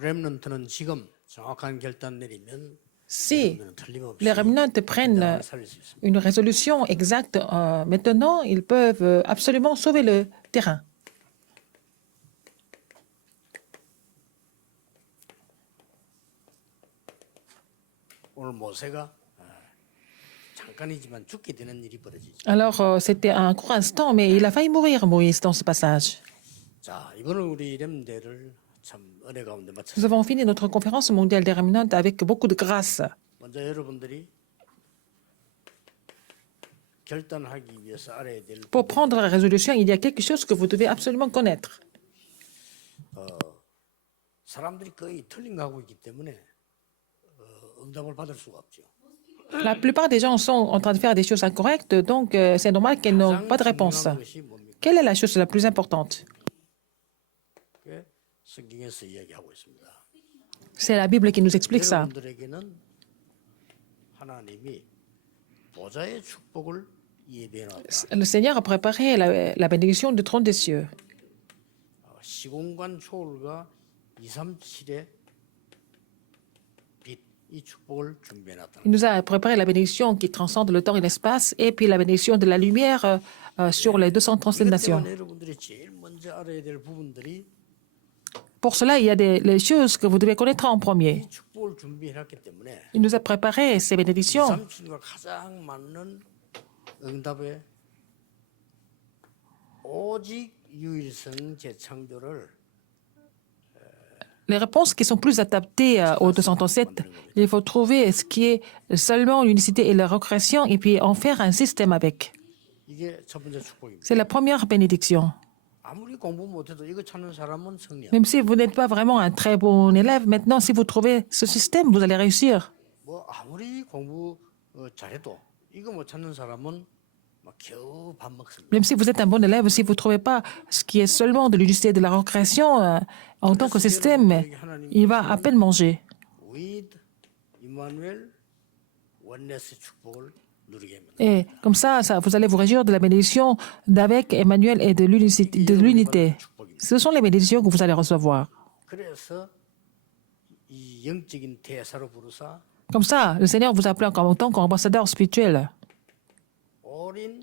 렘넌트는 지금 정확한 결단 내리면 Si 여러분들은 틀림없이 les remnants prennent 당을 살릴 수 있습니다. une résolution exacte maintenant, ils peuvent absolument sauver le terrain. 오늘 모세가 잠깐이지만 죽게 되는 일이 벌어지죠. Alors, c'était un court instant, mais il a failli mourir, Moïse, dans ce passage. 자, 이번은 우리 렘대를 참 은혜 가운데 Nous 마쳤습니다. avons fini notre conférence mondiale des remnants avec beaucoup de grâce. 먼저 여러분들이 결단하기 위해서 알아야 될 Pour prendre la résolution, il y a quelque chose que vous devez absolument connaître. 사람들이 거의 틀린 거 하고 있기 때문에 응답을 받을 수가 없죠. La plupart des gens sont en train de faire des choses incorrectes, donc c'est normal qu'ils n'ont pas de réponse. 중요한 것이 뭡니까? Quelle est la chose la plus importante? 그게 성경에서 이야기하고 있습니다. C'est la Bible qui nous explique ça. 여러분들에게는 하나님이 보좌의 축복을 예비해 놨다. Le Seigneur a préparé la bénédiction du trône des cieux. 시공간 초월과 237의 빛, 이 축복을 준비해 놨다. Il nous a préparé la bénédiction qui transcende le temps et l'espace, et puis la bénédiction de la lumière sur les 237 이것 nations. 때문에 여러분들이 제일 먼저 알아야 될 부분들이 Pour cela, il y a les choses que vous devez connaître en premier. 이 축복을 준비해 놨기 때문에 Il nous a préparé ces bénédictions 237과 가장 맞는 응답의 오직 유일성 재창조를 les réponses qui sont plus adaptées au 237. Il faut trouver ce qui est seulement l'unicité et la recréation et puis en faire un système avec. 이게 첫 번째 축복입니다. C'est la première bénédiction. 아무리 공부 못해도 이거 찾는 사람은 승리야. Même si vous n'êtes pas vraiment un très bon élève, maintenant, si vous trouvez ce système, vous allez réussir. 뭐 아무리 공부 잘해도 이거 못 찾는 사람은 막 겨우 밥 먹습니다. Même si vous êtes un bon élève, si vous ne trouvez pas ce qui est seulement de l'unicité et de la recréation en tant que système, il va à peine manger. with 이마누엘 원네스 축복을 누리게 합니다. Et comme ça, vous allez vous réjouir de la bénédiction d'avec Emmanuel et de l'unité. Ce sont les bénédictions que vous allez recevoir. 그래서 이 영적인 대사로 부르사 Comme ça, le Seigneur vous appelle en tant qu'ambassadeur spirituel. all in,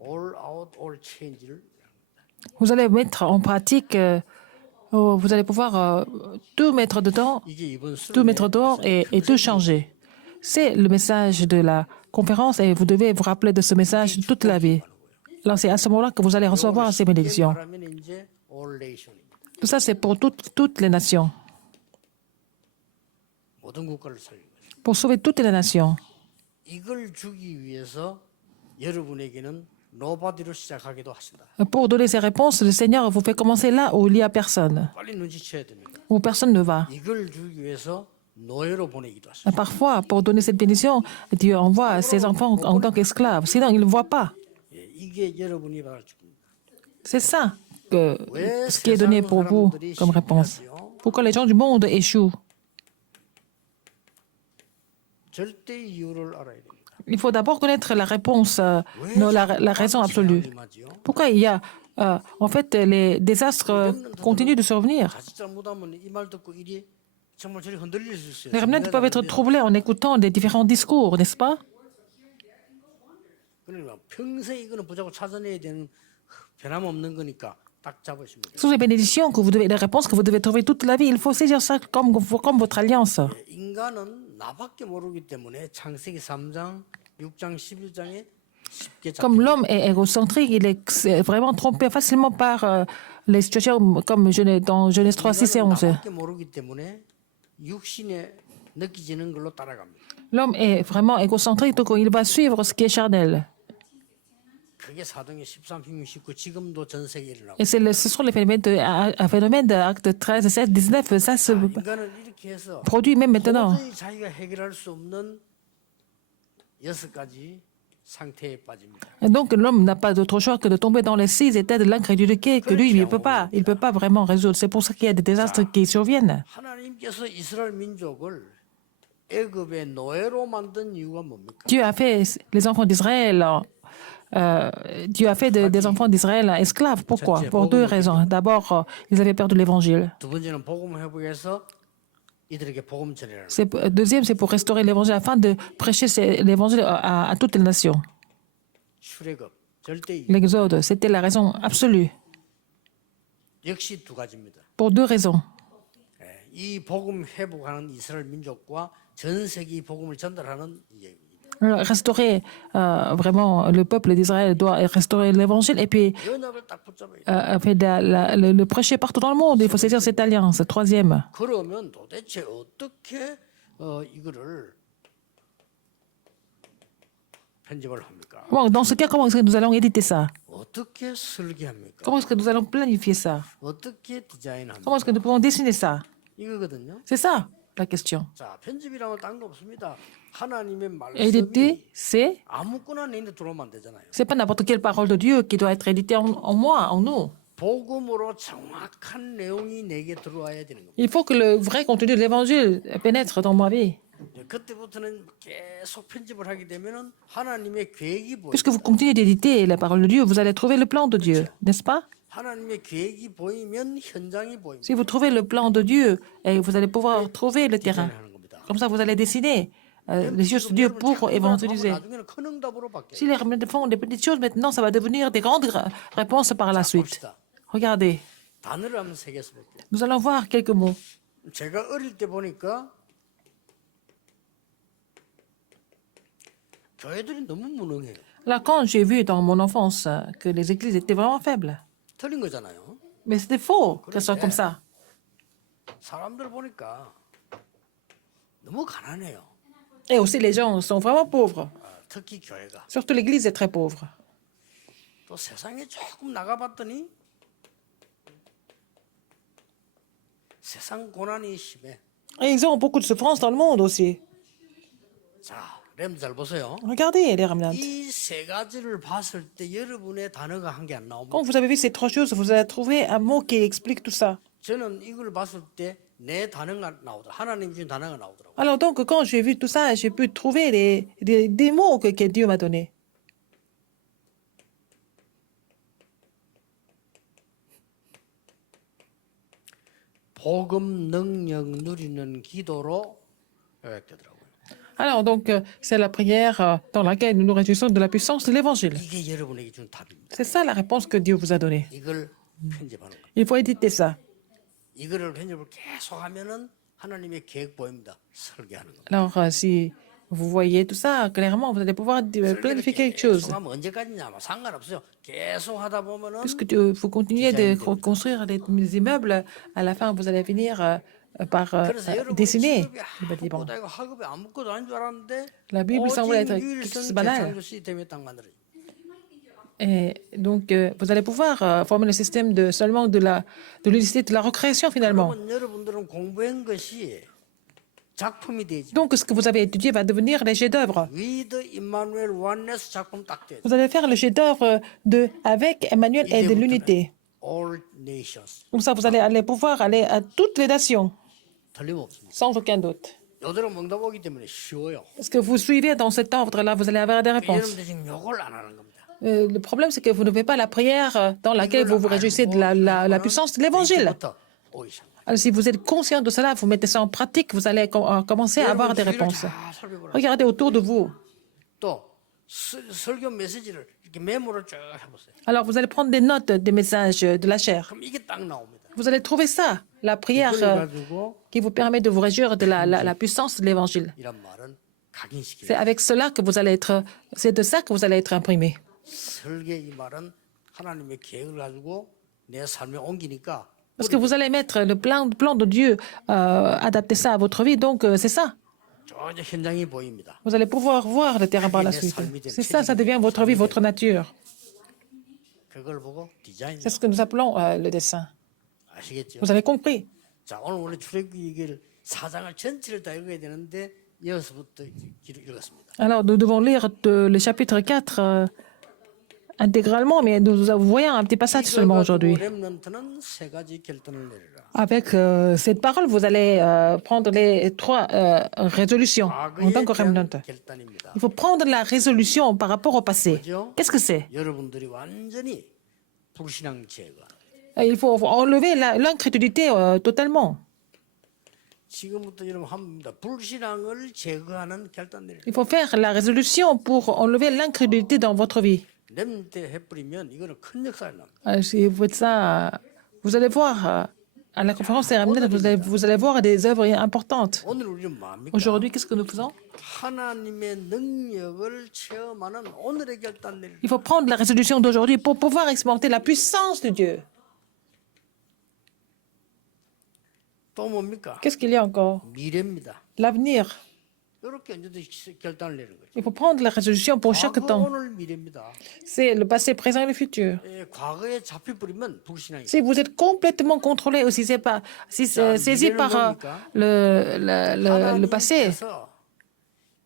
all out, all change를 Vous allez mettre en pratique, vous allez pouvoir tout mettre dedans, 이게 이번 tout mettre dehors et tout changer. C'est le message de la conférence et vous devez vous rappeler de ce message toute la vie. Alors c'est à ce moment-là que vous allez recevoir ces bénédictions. 말하면 이제 all nation입니다. Tout ça, c'est pour toutes les nations, 모든 국가를 살리고 있습니다. pour sauver toutes les nations. 이걸 주기 위해서 여러분에게는 노바디로 시작하기도 하신다. Pour donner ces réponses, le Seigneur vous fait commencer là où il n'y a personne, 빨리 눈치채야 됩니다. où personne ne va. 이걸 주기 위해서 노예로 보내기도 하십니다. Parfois, pour donner cette bénédiction, Dieu envoie ses enfants en tant qu'esclaves. Sinon, ils ne voient pas. 예, 이게 여러분이 받을 축복입니다. C'est ça ce qui est donné pour vous comme réponse. Pourquoi les gens du monde échouent? 절대 이유를 알아야 됩니다. Il faut d'abord connaître la réponse, non, la raison absolue. Pourquoi il y a, en fait, les désastres continuent de survenir? 자칫 잘못하면 이 말 듣고 일이 정말 저리 흔들릴 수 있어요. Les remnants peuvent être troublés en écoutant des différents discours, n'est-ce pas? 그러니까 평생 이거는 붙잡고 찾아내야 되는 변함없는 거니까 딱 잡으시면 돼요. Ce sont les bénédictions que vous devez, les réponses que vous devez trouver toute la vie. Il faut saisir ça comme votre alliance. 인간은 나밖에 모르기 때문에 창세기 3장, 6장, 11장에 쉽게 Comme 잡힙니다. l'homme est égocentrique, il est vraiment trompé facilement par les situations comme dans Genèse 3, 6 et 인간은 11. 나밖에 모르기 때문에 육신에 느껴지는 걸로 따라갑니다. L'homme est vraiment égocentrique, donc il va suivre ce qui est charnel. 그게 사도행전 13, 16, 19 지금도 전 세계에 일어나고 Et ce sont les phénomènes de Actes 13, 16, 19. Ça se 인간은 이렇게 해서 produit même maintenant. 도저히 자기가 해결할 수 없는 6가지 상태에 빠집니다. Et donc l'homme n'a pas d'autre choix que de tomber dans les 6 états de l'incrédulité que lui, il ne peut pas vraiment résoudre. C'est pour ça qu'il y a des désastres qui surviennent. 하나님께서 이스라엘 민족을 애굽의 노예로 만든 이유가 뭡니까? Dieu a fait les enfants d'Israël Dieu a fait des enfants d'Israël esclaves. Pourquoi? Pour deux raisons. D'abord, ils avaient peur de l'évangile. 두 번째는 복음 회복해서 이들에게 복음 전해라는 Deuxième, c'est pour restaurer l'évangile afin de prêcher l'évangile à toutes les nations. 출애굽 절대 L'Exode, c'était la raison absolue. 역시 두 가지입니다. Pour deux raisons. 이 복음 회복하는 이스라엘 민족과 전 세계 이 복음을 전달하는 이 Restaurer vraiment le peuple d'Israël doit restaurer l'évangile et puis 연합을 딱 붙잡아야 돼. le prêcher partout dans le monde. Il faut saisir cette alliance. Troisième. 그러면 도대체 어떻게 이거를 편집을 합니까? Bon, dans ce cas, comment est-ce que nous allons éditer ça? 어떻게 설계합니까? Comment est-ce que nous allons planifier ça? 어떻게 디자인합니까? Comment est-ce que nous pouvons dessiner ça? 이거거든요. C'est ça la question. 자, 편집이라면 딴 거 없습니다. 하나님의 Éditer, 말씀이 c'est 아무거나 내 입에 들어오면 안 되잖아요. c'est pas n'importe quelle parole de Dieu qui doit être éditée en moi, en nous. 복음으로 정확한 내용이 내게 들어와야 되는 겁니다. Il faut que le vrai contenu de l'évangile pénètre dans ma vie. 그때부터는 계속 편집을 하게 되면은 하나님의 계획이 보여. Puisque vous continuez d'éditer la parole de Dieu, vous allez trouver le plan de Dieu, n'est-ce pas? 하나님의 계획이 보이면 현장이 보입니다. Si vous trouvez le plan de Dieu, et vous allez pouvoir trouver le terrain. 하는 겁니다. Comme ça, vous allez dessiner les choses de Dieu pour évangéliser. 나중에는 큰 응답으로 바뀌어요. Si les remnants font des petites choses, maintenant, ça va devenir des grandes réponses par la suite. 봅시다. Regardez, 단어를 한번 세 개서 볼게요. nous allons voir quelques mots. 제가 어릴 때 보니까 교회들이 너무 무능해요. Là, quand j'ai vu dans mon enfance que les églises étaient vraiment faibles, 틀린 거잖아요. mais c'était faux qu'elles soient comme ça. 사람들 보니까 너무 가난해요. Et aussi, les gens sont vraiment pauvres. 특히 교회가. Surtout l'église est très pauvre. 또 세상에 조금 나가봤더니 세상 고난이 심해. Et ils ont beaucoup de souffrances dans le monde aussi. 자, 렘 잘 보세요. Regardez les remnants. 이 세 가지를 봤을 때 여러분의 단어가 한 개 안 나옵니다. Quand vous avez vu ces trois choses, vous allez trouver un mot qui explique tout ça. 저는 이걸 봤을 때 내 단어가 나오더라. 하나님 주신 단어가 나오더라고요. Alors donc, quand j'ai vu tout ça, j'ai pu trouver des mots que Dieu m'a donnés. 복음 능력 누리는 기도로 요약되더라고요. Alors donc, c'est la prière dans laquelle nous nous réjouissons de la puissance de l'Évangile. 이게 여러분에게 준 답입니다. C'est ça la réponse que Dieu vous a donnée. 이걸 편집하는 거예요. Il faut éditer ça. 이거를 편집을 계속하면은 하나님의 계획 보입니다. 설계하는 거. Alors, si vous voyez tout ça clairement, vous allez pouvoir planifier quelque chose. 계속하면 언제까지냐? 뭐 상관없어요. 계속 하다 보면은 Puisque vous continuez de construire des immeubles, à la fin, vous allez finir par 그래서 여러분의 dessiner 직업이 les bâtiments. 아무것도 아니고 학업이 아무것도 아닌 줄 알았는데 La Bible semble être 오직 quelque chose 유일성 de banal. 재창조 시스템에 딱 만들어요. Et donc, vous allez pouvoir former le système seulement de l'unicité de la recréation finalement. 그러면 여러분들은 공부한 것이 작품이 되지. Donc, ce que vous avez étudié va devenir les chefs-d'œuvre. 위드 임마누엘 원네스 작품 딱 돼. Vous allez faire le chef-d'œuvre avec Emmanuel et de l'unité. All nations. Comme ça, vous allez pouvoir aller à toutes les nations, 틀림없습니다. sans aucun doute. 요대로 먹다 보기 때문에 쉬워요. Parce que vous suivez dans cet ordre-là, vous allez avoir des réponses. 여러분들 지금 요걸 안 하는 겁니다. Le problème, c'est que vous ne faites pas la prière dans laquelle vous vous réjouissez de la puissance de l'Évangile. 이제부터 오기 시작. Alors, si vous êtes conscient de cela, vous mettez ça en pratique, vous allez commencer à avoir des 여러분 주위를 réponses. 잘 살펴보라. Regardez autour de vous. 또 설교 메시지를 이렇게 메모를 쭉 해보세요. Alors, vous allez prendre des notes des messages de la chair. 그럼 이게 딱 나옵니다. Vous allez trouver ça, la prière 이걸 가지고 qui vous permet de vous réjouir de la puissance de l'Évangile. 이란 말은 각인시키는 C'est avec cela que vous allez être, c'est de ça que vous allez être imprimé. 설계 이 말은 하나님의 계획을 가지고 내 삶에 옮기니까 Parce que vous allez mettre le plan de Dieu, adapter ça à votre vie. Donc, c'est ça. 저 현장이 보입니다. Vous allez pouvoir voir le terrain par la suite. C'est ça, ça devient votre vie, votre nature. 그걸 보고 디자인. C'est ce que nous appelons le dessin. 아시겠죠? Vous avez compris. 자, 오늘 원래 출애굽기 얘기를 4장을 전체를 다 읽어야 되는데 여기서부터 읽었습니다. Alors, nous devons lire le chapitre 4 intégralement, mais nous voyons un petit passage 이걸 seulement 가지고 aujourd'hui. 렘넌트는 세 가지 결단을 내리라. Avec cette parole, vous allez prendre les trois résolutions en tant 과거에 que 대한 remnant. 결단입니다. Il faut prendre la résolution par rapport au passé. 그죠? Qu'est-ce que c'est? 여러분들이 완전히 불신앙 제거. Il faut enlever l'incrédulité totalement. 지금부터 여러분 합니다. 불신앙을 제거하는 결단 내리라. Il faut faire la résolution pour enlever l'incrédulité dans votre vie. 렘넌트 해버리면 이거는 큰 역사를 납니다. Si vous faites ça, vous allez voir à la conférence des remnants, vous allez voir des œuvres importantes. 오늘 우리는 뭡니까? Aujourd'hui, qu'est-ce que nous faisons? 하나님의 능력을 체험하는 오늘의 결단 내리라. Il faut prendre la résolution d'aujourd'hui pour pouvoir expérimenter la puissance de Dieu. 또 뭡니까? Qu'est-ce qu'il y a encore? 미래입니다. L'avenir. 이렇게 이제 결단을 내는 거죠. Il faut prendre la résolution pour chaque 과거, temps. 오늘, 미래입니다. C'est le passé, présent et le futur. 예, 과거에 잡혀버리면 불신앙이. Si vous êtes complètement contrôlé ou si c'est pas, si c'est saisi par le passé,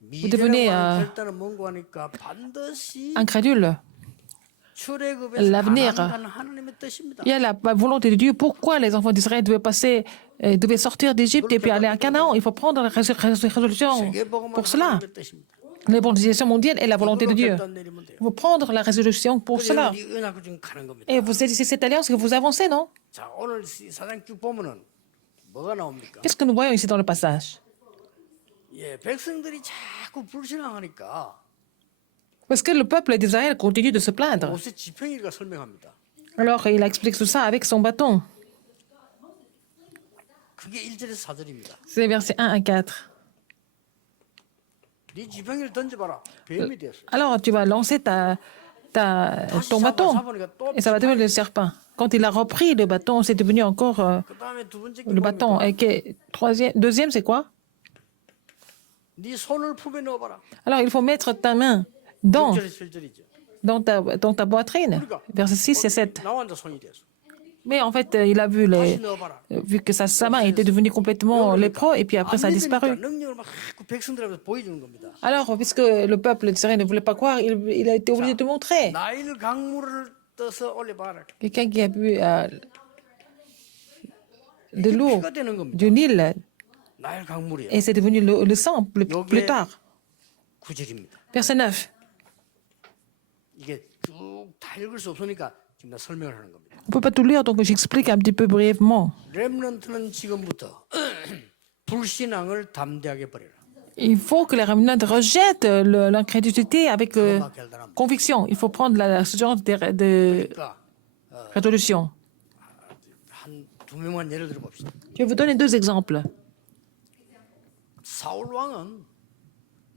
vous devenez, 결단은 뭔가 하니까 반드시 incrédule. 출애굽에서 l'avenir. 가나안 하나님의 뜻입니다. Il y a la volonté de Dieu. Pourquoi les enfants d'Israël devaient sortir d'Égypte et puis aller à Canaan? Il faut prendre la résolution 세계복음은 pour cela. 하나님의 뜻입니다. L'évangélisation mondiale est la volonté de 이걸로 Dieu. 결단 내리면 돼요. Il faut prendre la résolution pour 그래서 cela. 우리 은하고 지금 가는 겁니다. Et vous saisissez cette alliance que vous avancez, non? 자, 오늘 사장 쭉 보면은 뭐가 나옵니까? Qu'est-ce que nous voyons ici dans le passage? 예, 백성들이 자꾸 불신앙하니까 Parce que le peuple d'Israël continue de se plaindre. 모세 지팡이가 설명합니다. Alors, il explique tout ça avec son bâton. 그게 1절에서 4절입니다. C'est versets 1 à 4. 네 지팡이를 던져봐라. 뱀이 되었어. Alors, tu vas lancer ton bâton 잡으니까 또 et ça va devenir le serpent. Quand il a repris le bâton, c'est devenu encore 그다음에 두 번째 게 le bâton. 뭡니까? Et deuxième, c'est quoi? 네 손을 품에 넣어봐라. Alors, il faut mettre ta main dans 6절에서 7절이죠. dans ta poitrine. Versets 6 et 7. 나 혼자 손이 됐어. Mais en fait, il a vu, 다시 넣어봐라. vu que sa main était devenue complètement lépreux et puis après ça a 안 믿으니까 disparu. 능력을 막 백성들한테 보여주는 겁니다. Alors, puisque le peuple d'Israël ne voulait pas croire, il a été obligé de montrer. 나일 강물을 떠서 올려봐라. Quelqu'un qui a bu de 이게 l'eau 피가 되는 겁니다. du Nil 나일 강물이에요. et c'est devenu le sang plus tard. 9절입니다. Verset 9. 이게 쭉 다 읽을 수 없으니까 지금 나 설명을 하는 겁니다. On ne peut pas tout lire, donc j'explique un petit peu brièvement. 렘넌트는 지금부터 불신앙을 담대하게 버려라. Il faut que les remnants rejettent l'incrédulité avec 그것만 결단합니다. conviction. Il faut prendre la assurance de 그러니까 résolution. 한 두 명만 예를 들어 봅시다. Je vais vous donner deux exemples. 사울 왕은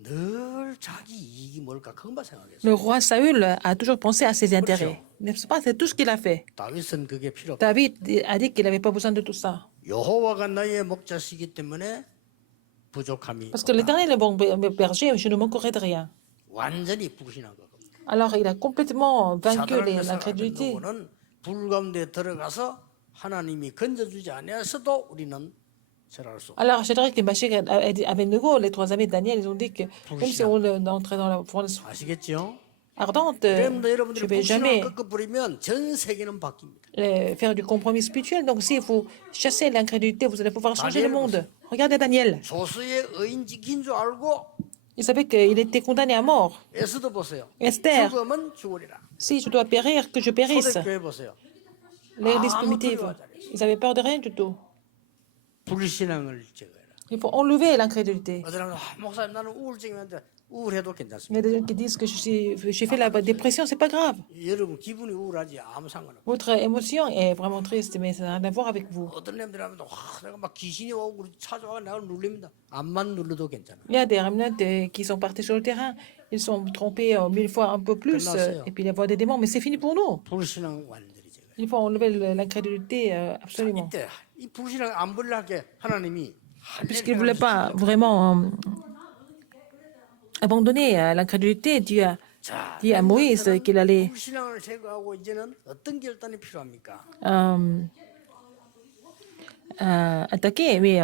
늘 자기 이익이 뭘까 그것만 생각했어요. Le roi Saül a toujours pensé à ses intérêts. N'est-ce pas? C'est tout ce qu'il a fait. 다윗은 그게 필요 없다. David a dit qu'il n'avait pas besoin de tout ça. 여호와가 나의 목자시기 때문에 부족함이 Parce que l'Éternel est bon berger, je ne manquerai de rien. 완전히 불신한 거거든요. Alors il a complètement vaincu 사단을 l'incrédulité. 는 불 가운데 들어가서 하나님이 건져주지 않았어도 우리는 살아갈 수 없다. Alors, Shadrach et Meshach et Abednego, les trois amis de Daniel, ils ont dit que même si on entrait dans la fournaise 아시겠죠? ardente, 그런데 je 여러분들이 ne vais jamais 불신을 꺾어버리면 전 세계는 바뀝니다. faire du compromis spirituel. Donc, si vous chassez l'incrédulité, vous allez pouvoir changer le monde. Regardez Daniel. 조수의 의인 지킨 줄 알고 Il savait qu'il était condamné à mort. 에스더 보세요. Esther, 죽으면 죽으리라. si je dois périr, que je périsse. 초대교회 보세요. L'Église primitive, ils n'avaient peur de rien du tout. 불신앙을 제거해라. Il faut enlever l'incrédulité. 어떤 목사님 나는 우울증인데 우울해도 Il y 괜찮습니다. a des gens qui disent que j'ai fait la dépression, c'est pas grave. 여러분 기분이 우울하지 아무 상관없어요. Votre émotion est vraiment triste, mais ça n'a rien à voir avec vous. 어떤 놈들이 하면 와 내가 막 귀신이 오고 찾아와 내가 눌립니다. 암만 눌러도 괜찮아. Il y a des remnants qui sont partis sur le terrain. Ils sont trompés 1000 fois un peu plus. Et puis il y a des démons. Mais c'est fini pour nous. 불신앙 완전히 제거해. Il faut enlever l'incrédulité absolument. 이때 이 불신앙 안 버리게 하나님이 Puisqu'il ne voulait pas vraiment abandonner l'incrédulité, Dieu a dit à Moïse qu'il allait 불신앙을 제거하고 이제는 어떤 결단이 필요합니까? attaquer. Mais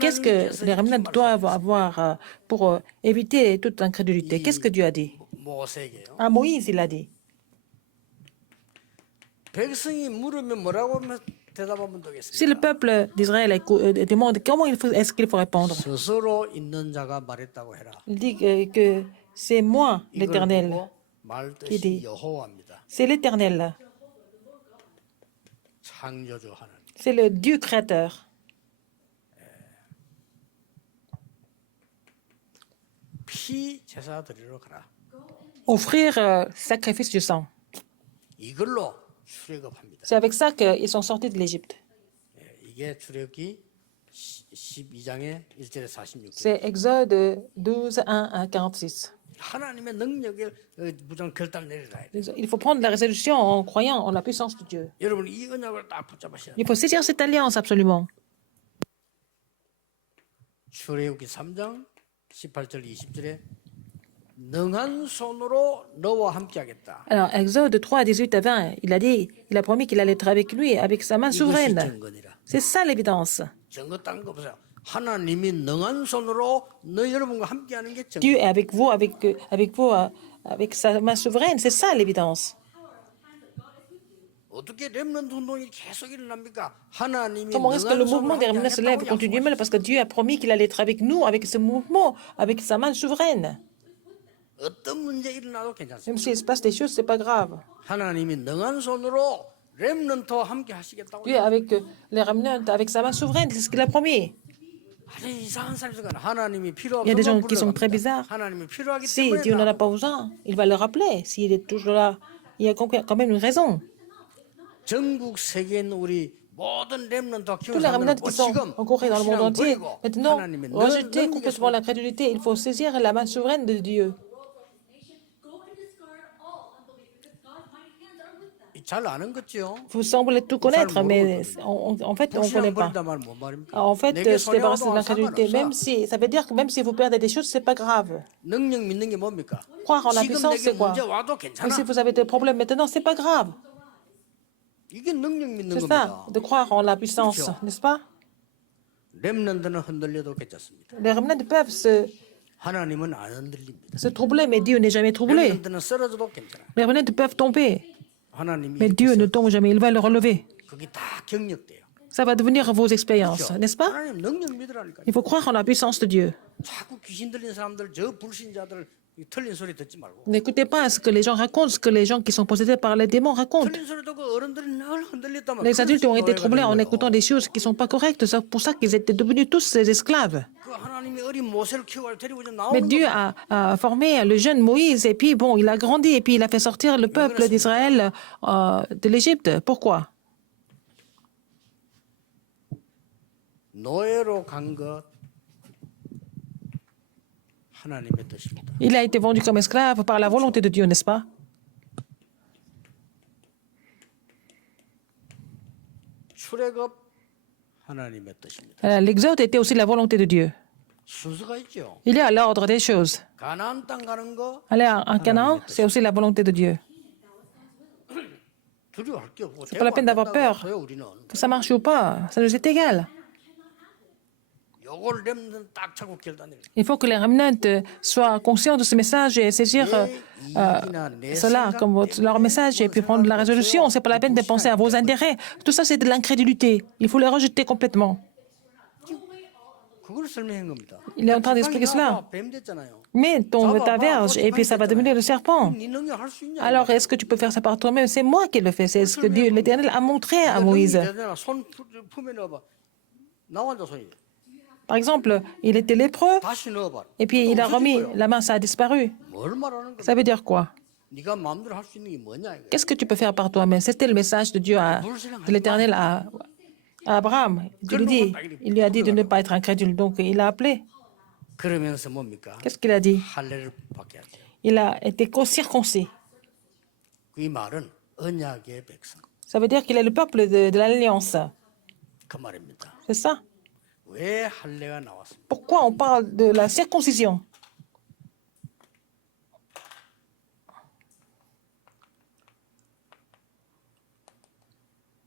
qu'est-ce que les remnants doivent avoir pour éviter toute incrédulité? Qu'est-ce que Dieu a dit? 모세에게요. À Moïse, il a dit. 백성이 물으면 뭐라고 대답하면 Si le 되겠습니까? peuple d'Israël demande comment est-ce qu'il faut répondre, 스스로 있는 자가 말했다고 해라. il dit que c'est moi, 이걸 l'Éternel. 보고 말 qui dit. 뜻이 여호와입니다. C'est l'Éternel. 창조주 하나님. C'est le Dieu créateur. 피 제사 드리러 가라. Offrir sacrifice du sang. 이걸로 출애굽합니다. C'est avec ça qu'ils sont sortis de l'Égypte. 이게 출애굽기 12장의 1절에 46절. C'est Exode 12, 1 à 46. 하나님의 능력에 무조건 결단 내리라. Il faut prendre la résolution en croyant en la puissance de Dieu. 여러분 이 언약을 딱 붙잡으셔야 돼요. Il faut saisir cette alliance absolument. 출애굽기 3장 18절 20절에 능한 손으로 너와 함께하겠다. Alors, Exode 3, 18 à 20, il a promis qu'il allait être avec lui, avec sa main 이것이 souveraine. 증거니라. C'est ça l'évidence. 증거 딴 거 보세요. 하나님이 능한 손으로 너 여러분과 함께하는 게 증거. Dieu est avec vous, avec sa main souveraine. C'est ça l'évidence. 어떻게 렘넌트 운동이 계속 일어납니까? 하나님이 Comment est-ce que le 능한 mouvement 손으로 des remnants se lève 함께하겠다고 continuellement? Parce que Dieu a promis qu'il allait être avec nous, avec ce mouvement, avec sa main souveraine. 어떤 문제 일어나도 괜찮습니다. Même s'il se passe des choses, c'est pas grave. 하나님이 능한 손으로 렘넌트와 함께 하시겠다고. Dieu est avec les remnants, avec sa main souveraine, c'est ce qu'il a promis. 아주 이상한 사람들 하나님이 필요 Il y a des gens 없으면 qui sont très 불러갑니다. bizarres. 하나님이 필요하기 Si 때문에 Dieu n'en a 나- pas besoin, il va le rappeler. S'il est toujours là, il y a quand même une raison. 전국 세계에 있는 우리 모든 렘넌트와 Tous les remnants qui sont 지금 encore dans le monde 신앙 entier, 버리고 maintenant, 하나님의 rejeter 능력의 complètement l'incrédulité. Il faut saisir la main souveraine de Dieu. Go and discard all unbelief because God's mighty hands are with them. 잘 아는 거죠. Vous semblez tout connaître, mais en fait, on ne connaît 불신앙 pas. 버린다 말은 뭔 말입니까? En fait, 내게 se débarrasser de 손해와도 l'incrédulité, même 상관없어. si, ça veut dire que même si vous perdez des choses, c'est pas grave. 능력 믿는 게 뭡니까? Croire en la 지금 puissance, 내게 c'est quoi? 문제 와도 Mais 괜찮아. si vous avez des problèmes maintenant, c'est pas grave. 이게 능력 믿는 C'est ça, 겁니다. de croire en la puissance, 그렇죠. n'est-ce pas? 렘넌트는 흔들려도 괜찮습니다. Les remnants peuvent 하나님은 안 흔들립니다. se troubler, mais Dieu n'est jamais troublé. 렘넌트는 쓰러져도 괜찮아. Les remnants peuvent tomber, 하나님이 mais Dieu ne tombe jamais, il va le relever. 그게 다 경력돼요. Ça va devenir vos expériences, 그렇죠? n'est-ce pas? 하나님 능력 믿으라니까요. Il faut croire en la puissance de Dieu. 자꾸 귀신 들린 사람들, 저 불신자들 이 틀린 소리 듣지 말고. N'écoutez pas ce que les gens racontent, ce que les gens qui sont possédés par les démons racontent. 틀린 소리 듣고 어른들이 늘 흔들렸다면 Les adultes ont été troublés en écoutant des choses qui ne sont pas correctes. C'est pour ça qu'ils étaient devenus tous ces esclaves. 그 하나님이 어린 모세를 키워 데리고 이제 Mais 나오는 Dieu 거. a formé le jeune Moïse et puis bon, il a grandi et puis il a fait sortir le peuple d'Israël de l'Égypte. Pourquoi? 노예로 간 것 하나님의 뜻입니다. Il a été vendu comme esclave par la volonté de Dieu, n'est-ce pas? 출애굽 하나님의 뜻입니다. L'Exode était aussi la volonté de Dieu. 순서가 있죠. Il y a l'ordre des choses. 가나안 땅 가는 거 Aller en Canaan, c'est aussi la volonté de Dieu. 두려워할 게 없고 pas la peine d'avoir peur. 우리는 Que ça marche ou pas, ça nous est égal. 요걸 렘는 딱 차고 결단해요. Il faut que les remnants soient conscients de ce message et saisir cela comme leur message et puis prendre la résolution. C'est pas la peine de penser à vos intérêts. Tout ça, c'est de l'incrédulité. Il faut les rejeter complètement. 그걸 설명한 겁니다. Il est en train d'expliquer cela. 뱀 됐잖아요. Mais tombe ta verge et puis ça va devenir le serpent. 네 능력 할수 있냐? Alors, est-ce que tu peux faire ça par toi-même? C'est moi qui le fais. C'est ce que Dieu, l'Éternel, a montré à Moïse. 손 품에 넣어봐. 나와줘 손이. Par exemple, il était lépreux 다시 넣어봐. et puis il a remis la main, ça a disparu. 뭘 말하는 거야? Ça veut dire quoi? 네가 마음대로 할 수 있는 게 뭐냐 이거. Qu'est-ce que tu peux faire par toi-même? C'était le message de Dieu, de l'Éternel à Abraham. Il lui a dit de ne pas être incrédule. Donc, il a appelé. 그러면서 뭡니까? Qu'est-ce qu'il a dit? 할례를 받게 하죠. Il a été circoncis. 이 말은 언약의 백성 Ça veut dire qu'il est le peuple de l'Alliance. 그 말입니다. C'est ça? 왜 할례가 나왔습니까? Pourquoi on parle de la circoncision?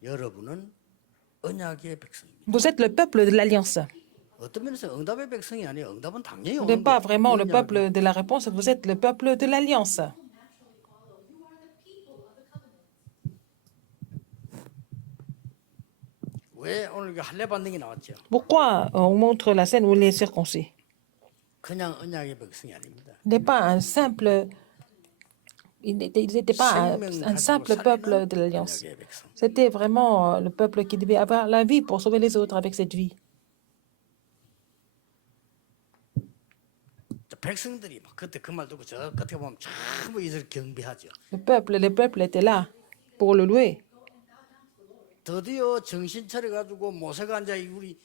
여러분은 언약의 백성입니다. Vous êtes le peuple de l'Alliance. 어떤 면에서 응답의 백성이 아니에요. 응답은 당연히 Vous 오는 n'êtes pas 거예요. vraiment le 언약의 peuple de la réponse, vous êtes le peuple de l'Alliance. 왜 오늘 그 할례 받는 게 나왔죠? Pourquoi on montre la scène où il est circoncis? 그냥 언약의 백성이 아닙니다. Il n'est pas un simple. Ils n'étaient pas 생명 un 가지고 simple peuple 살리는 de l'Alliance. 언약의 백성. C'était vraiment le peuple qui devait avoir la vie pour sauver les autres avec cette vie. 백성들이 막 그때 그 말 듣고 저 끝에 보면 전부 이들 경배하죠. Les peuples étaient là pour le louer. 드디어 정신 차려 가지고 모세가 이제 우리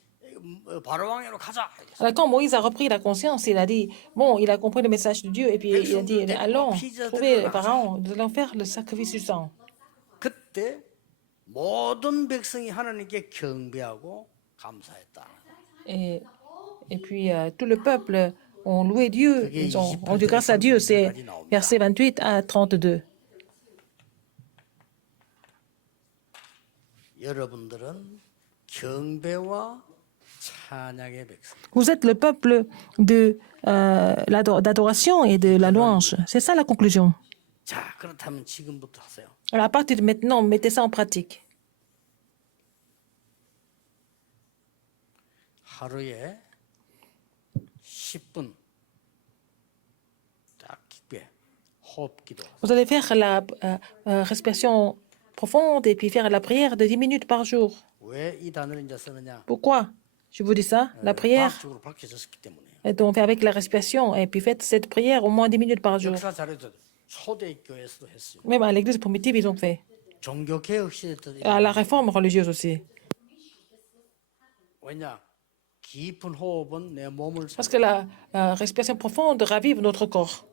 바로 왕으로 가자. Alors, quand Moïse a repris la conscience, il a dit, bon, il a compris le message de Dieu, et puis il a dit, allons trouver le Pharaon, nous allons faire le sacrifice du sang. 그때 모든 백성이 하나님께 경배하고 감사했다. Et puis tout le peuple ont loué Dieu, ils ont rendu grâce à Dieu. C'est versets 28 à 32. 여러분들은 경배와 찬양의 백성. Vous êtes le peuple de d'adoration et de la louange. C'est ça la conclusion. 자, 그렇다면 지금부터 하세요. Alors, à partir de maintenant, mettez ça en pratique. 하루에 10분 딱 깊게 호흡기도. Vous allez faire la respiration profonde et puis faire la prière de 10 minutes par jour. 왜 이 단어를 이제 쓰느냐? Pourquoi je vous dis ça? La prière, 과학적으로 밝혀졌기 때문에. on fait avec la respiration et puis faites cette prière au moins 10 minutes par jour. 역사 자료도 초대 교회에서도 했어요. Même à l'église primitive, ils ont fait. 종교 개혁 시대 때도 À la réforme religieuse aussi. 왜냐? 깊은 호흡은 내 몸을 Parce que la respiration profonde ravive notre corps.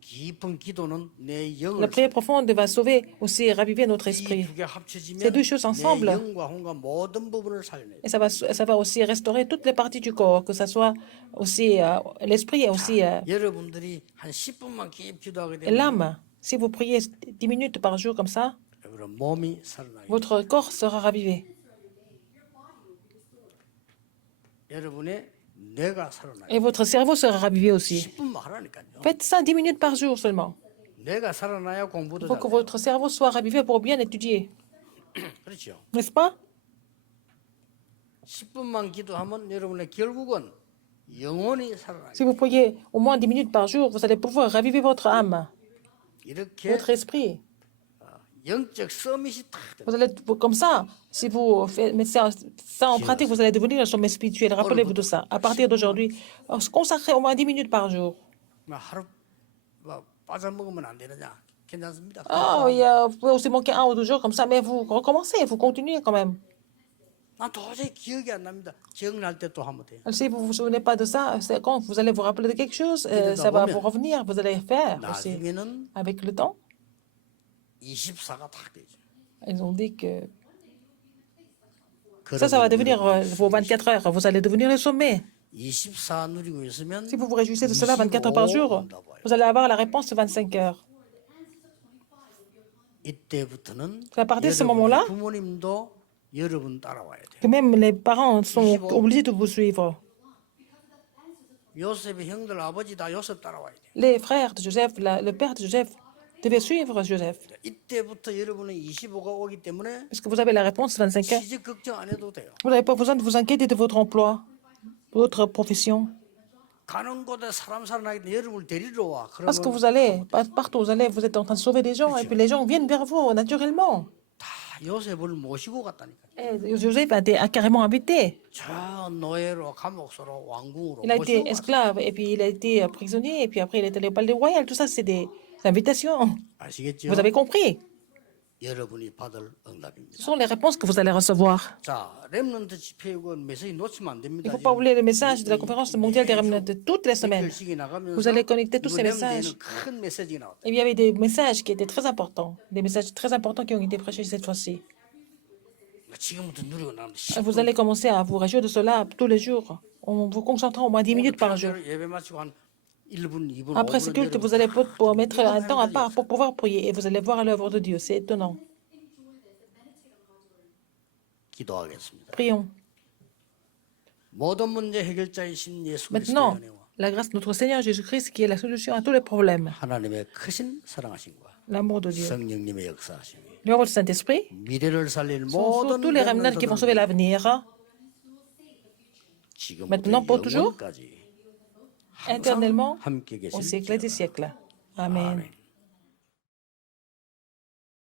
깊은 기도는 내 La 영을 prière profonde va sauver aussi et raviver notre esprit. 이두개 합쳐지면 Ces deux choses ensemble. 내 영과 혼과 모든 부분을 살려내. Et ça va aussi restaurer toutes les parties du corps, que ce soit aussi l'esprit et aussi 여러분들이 한 10분만 깊이 기도하게 되면 l'âme. Si vous priez 10 minutes par jour comme ça, 여러분 몸이 살아나게. votre corps sera ravivé. 여러분의 뇌가 살아나게. Et votre cerveau sera ravivé aussi. 10분만 하라니까요. Faites ça 10 minutes par jour seulement. 뇌가 살아나야 공부도 Il faut que 잘. votre cerveau soit ravivé pour bien étudier. 그렇죠. N'est-ce pas? 10분만 기도하면 여러분의 결국은 영혼이 살아나게. Si vous priez au moins 10 minutes par jour, vous allez pouvoir raviver votre âme, 이렇게 votre esprit. 영적 서밋이 딱 돼. Vous allez, comme ça, si vous mettez ça en pratique, vous allez devenir un sommet spirituel. Rappelez-vous de ça. À partir d'aujourd'hui, consacrez au moins 10 minutes par jour. 하루 빠져먹으면 안 되느냐? 괜찮습니다. Ah, vous pouvez aussi manquer 1 ou 2 jours comme ça, mais vous recommencez, vous continuez quand même. 난 도저히 기억이 안 납니다. 기억날 때 또 하면 돼요. Si vous ne vous souvenez pas de ça, c'est quand vous allez vous rappeler de quelque chose, ça va vous revenir, vous allez faire aussi. 나중에는 Avec le temps, 24가 딱 되죠. ils ont dit que ça va devenir vos 24 heures, vous allez devenir le sommet. 24 누리고 있으면 Si vous vous réjouissez de cela 24 heures par jour, vous allez avoir la réponse de 25 heures. 이때부터는 À partir de ce moment-là, 부모님도 여러분 따라와야 돼요. que même les parents sont obligés de vous suivre. 요셉의 형들 아버지 다 요셉 따라와야 돼요. Les frères de Joseph, le père de Joseph devait suivre Joseph. 이때부터 여러분은 25가 오기 때문에 Parce que vous avez la réponse de 25 heures. 취직 걱정 안 해도 돼요. Vous n'avez pas besoin de vous inquiéter de votre emploi, votre profession. 가는 곳에 사람 살아나기 때문에 여러분을 데리러 와. Parce que 그러면 vous allez, partout où vous allez, vous êtes en train de sauver des gens, et puis les gens viennent vers vous naturellement. 다 요셉을 모시고 갔다니까요. Et Joseph a carrément invité. 저 노예로 감옥소로 왕궁으로 Il a été 모시고 갔어요. esclave, et puis il a été prisonnier, et puis après il est allé au palais royal. Tout ça, c'est des invitations. 아시겠죠? Vous avez compris? 여러분이 받을 응답입니다. Ce sont les réponses que vous allez recevoir. 자, 렘넌트 집회고 메시지 놓치면 안 Il 됩니다. ne faut pas oublier le message de la conférence mondiale des remnants de toutes les semaines. Vous allez connecter tous ces messages. 큰 메시지가 나왔다. Et il y avait des messages qui étaient très importants, des messages très importants qui ont été prêchés cette fois-ci. 지금부터 누리고 나면 Vous allez commencer à vous réjouir de cela tous les jours, en vous concentrant au moins 10 minutes par jour. 예배 마치고 한 1분, 2분, Après ce culte, vous allez pouvoir mettre un temps à part pour pouvoir prier et vous allez voir l'œuvre de Dieu. C'est étonnant. 기도하겠습니다. Prions. 모든 문제 해결자이신 예수 그리스도의 Maintenant, 은혜와 la grâce de notre Seigneur Jésus-Christ qui est la solution à tous les problèmes. 하나님의 크신 사랑하심과 L'amour de Dieu. 성령님의 역사하심이 L'œuvre du Saint-Esprit 미래를 살릴 sont sur 모든 tous les remnants qui vont sauver l'avenir, maintenant pour toujours, 영원까지 éternellement, 함께 au 계실 siècle des siècles. Amen. 아멘.